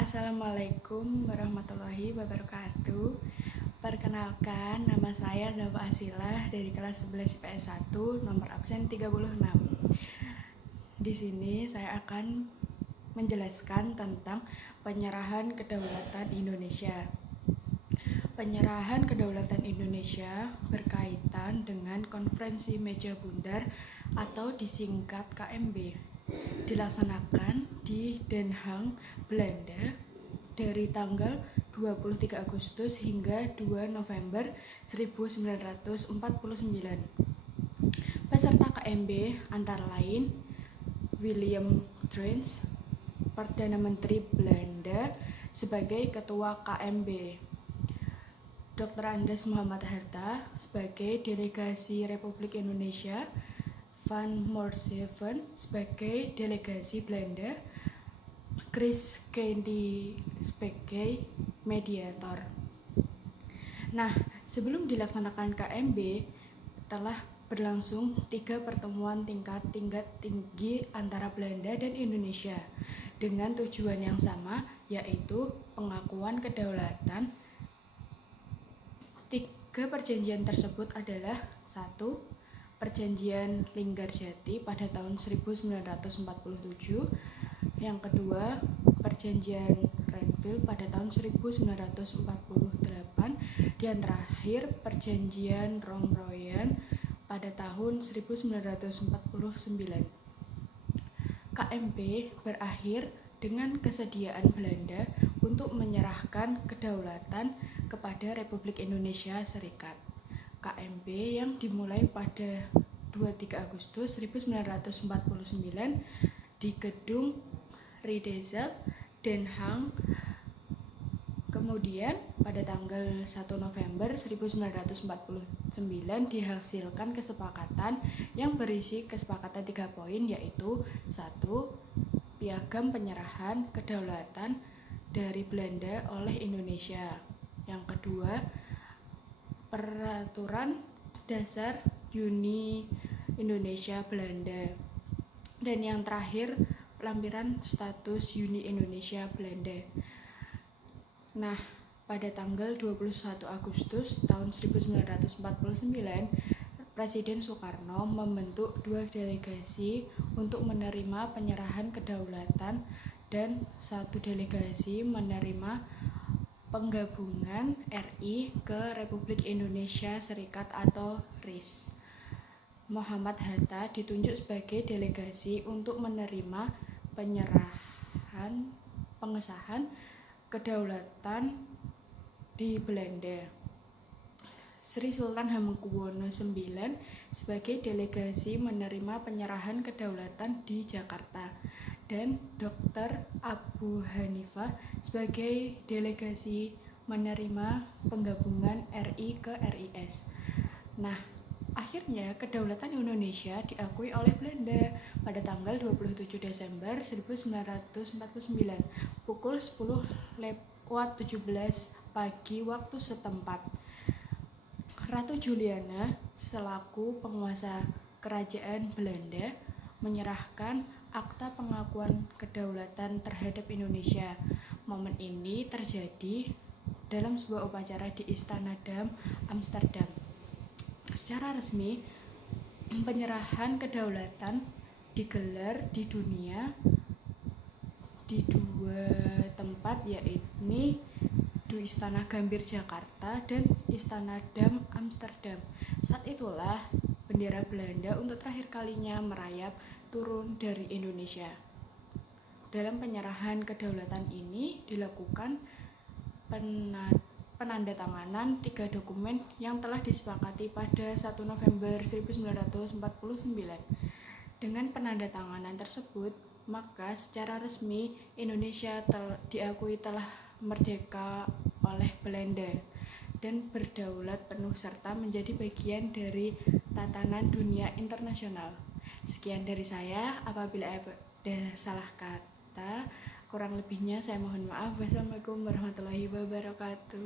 Assalamualaikum warahmatullahi wabarakatuh. Perkenalkan, nama saya Zalfa Asilah dari kelas 11 IPS 1, nomor absen 36. Di sini saya akan menjelaskan tentang penyerahan kedaulatan Indonesia. Penyerahan kedaulatan Indonesia berkaitan dengan Konferensi Meja Bundar atau disingkat KMB, dilaksanakan di Den Haag, Belanda dari tanggal 23 Agustus hingga 2 November 1949. Peserta KMB antara lain Willem Drees, Perdana Menteri Belanda sebagai Ketua KMB, Dr. Andes Muhammad Hatta sebagai Delegasi Republik Indonesia, Van Morsheven sebagai Delegasi Belanda, Chris Kennedy sebagai mediator. Nah, sebelum dilaksanakan KMB, telah berlangsung 3 pertemuan tingkat tinggi antara Belanda dan Indonesia dengan tujuan yang sama, yaitu pengakuan kedaulatan. 3 perjanjian tersebut adalah 1. Perjanjian Linggarjati pada tahun 1947, yang kedua Perjanjian Renville pada tahun 1948, dan terakhir Perjanjian Romroyan pada tahun 1949. KMB berakhir dengan kesediaan Belanda untuk menyerahkan kedaulatan kepada Republik Indonesia Serikat. KMB yang dimulai pada 23 Agustus 1949 di Gedung Rijkszaal, Den Haag. Kemudian pada tanggal 1 November 1949 dihasilkan kesepakatan yang berisi kesepakatan 3 poin, yaitu 1. Piagam penyerahan kedaulatan dari Belanda oleh Indonesia. Yang kedua, Peraturan Dasar Uni Indonesia Belanda. Dan yang terakhir, Pelampiran Status Uni Indonesia Belanda. Nah, pada tanggal 21 Agustus tahun 1949, Presiden Soekarno membentuk 2 delegasi untuk menerima penyerahan kedaulatan dan 1 delegasi menerima penggabungan RI ke Republik Indonesia Serikat atau RIS. Muhammad Hatta ditunjuk sebagai delegasi untuk menerima pengesahan kedaulatan di Belanda. Sri Sultan Hamengkubuwono IX sebagai delegasi menerima penyerahan kedaulatan di Jakarta, dan Dr. Abu Hanifah sebagai delegasi menerima penggabungan RI ke RIS. Nah, akhirnya kedaulatan Indonesia diakui oleh Belanda pada tanggal 27 Desember 1949 pukul 10:17 pagi waktu setempat. Ratu Juliana selaku penguasa kerajaan Belanda menyerahkan akta pengakuan kedaulatan terhadap Indonesia. Momen ini terjadi dalam sebuah upacara di Istana Dam, Amsterdam. Secara resmi, penyerahan kedaulatan digelar di dunia di 2 tempat, yaitu di Istana Gambir Jakarta dan Istana Dam Amsterdam. Saat itulah bendera Belanda untuk terakhir kalinya merayap turun dari Indonesia. Dalam penyerahan kedaulatan ini dilakukan penandatanganan 3 dokumen yang telah disepakati pada 1 November 1949. Dengan penandatanganan tersebut, maka secara resmi Indonesia diakui telah merdeka oleh Belanda dan berdaulat penuh serta menjadi bagian dari tatanan dunia internasional. Sekian dari saya. Apabila ada salah kata, kurang lebihnya saya mohon maaf. Wassalamualaikum warahmatullahi wabarakatuh.